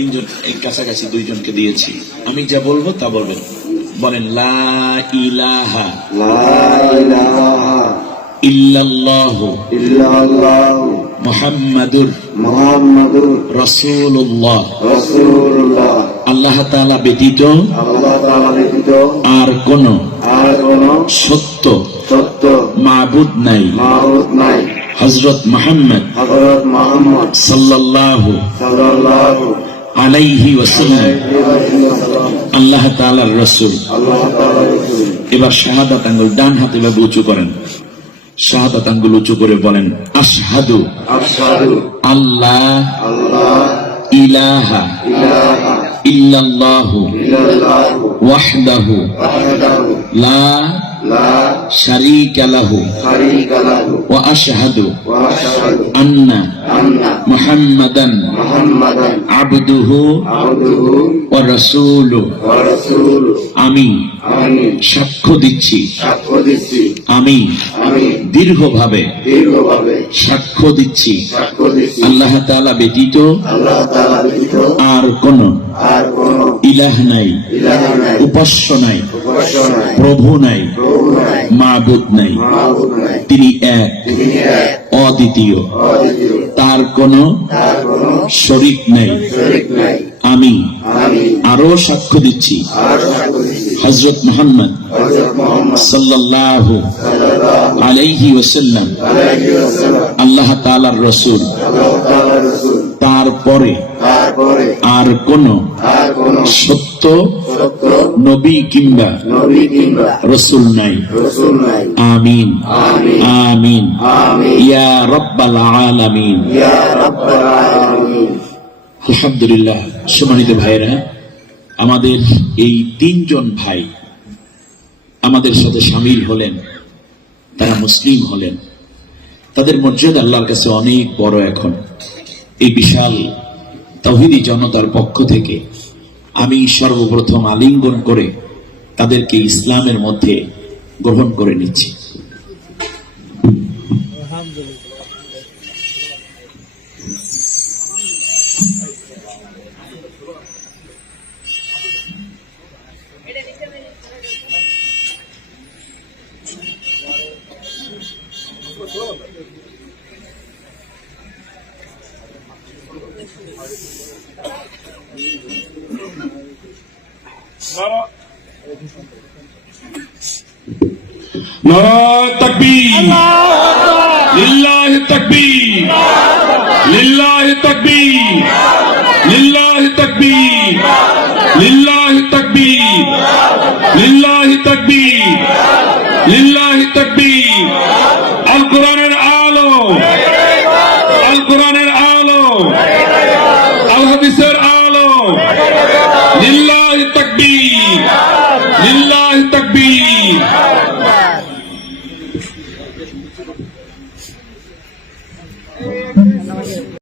তিনজন এই কাছাকাছি দুইজনকে দিয়েছি। আমি যা বলব তা বলবেন। বলেন লা ইলাহা লা ইল্লাল্লাহ ইল্লাল্লাহু মুহাম্মাদুর মুহাম্মাদুর রাসূলুল্লাহ। রাসূলুল্লাহ। আল্লাহ তাআলা ব্যতীত আল্লাহ তাআলা ব্যতীত আর কোন আর কোন সত্য সত্য মাবুদ নাই। মাবুদ নাই। হযরত মুহাম্মদ হযরত মুহাম্মদ সাল্লাল্লাহু সাল্লাল্লাহু আলাইহি ওয়াসাল্লাম। আল্লাহ তাআলার রাসূল। এবার শাহাদাত আঙ্গুল ডান হাতে এভাবে উঁচু করেন। শাহাদাত আঙ্গুল উঁচু করে বলেন আশহাদু আশহাদু আল্লাহ আল্লাহ ইলাহা ইলাহা ইল্লাল্লাহু ওয়াহদাহু লা শারীকা লাহু শারীকা লাহু ওয়া আশহাদু ওয়া আশহাদু আন্না আন্না عبده ورسوله আমি সাক্ষ্য দিচ্ছি। আমি দীর্ঘভাবে সাক্ষ্য দিচ্ছি। আল্লাহ তাআলা ব্যতীত আর কোন। ইলাহ নাই, উপাস্য নাই, প্রভু নাই, মাবুদ নাই। তিনি এক, অদ্বিতীয়। তার কোন শরিক নাই। আমি আরও সাক্ষ্য দিচ্ছি। হজরত মোহাম্মদ সাল্লাল্লাহু আলাইহি ওয়াসাল্লাম, আল্লাহ তাআলার রাসূল। তারপরে আর কোন সত্য নবী কিংবা রসুল নাই। আমিন। আমিন। ইয়া রব্বাল আলামিন। আলামিন। আলহামদুলিল্লাহ। সম্মানিত ভাইরা আমাদের এই তিনজন ভাই আমাদের সাথে সামিল হলেন। তারা মুসলিম হলেন। তাদের মর্যাদা আল্লাহর কাছে অনেক বড় এখন। এই বিশাল তহিদি জনতার পক্ষ থেকে আমি সর্বপ্রথম আলিঙ্গন করে তাদেরকে ইসলামের মধ্যে গ্রহণ করে নিচ্ছি। নারায় তাকবীর। লিল্লাহি তাকবীর। লিল্লাহি তাকবীর। লিল্লাহি তাকবীর। লিল্লাহি তাকবীর। লিল্লাহি তাকবীর। লিল্লাহি তাকবীর। আল কোরআনের মিসের আলো লিল্লাহি তাকবীর লিল্লাহি তাকবীর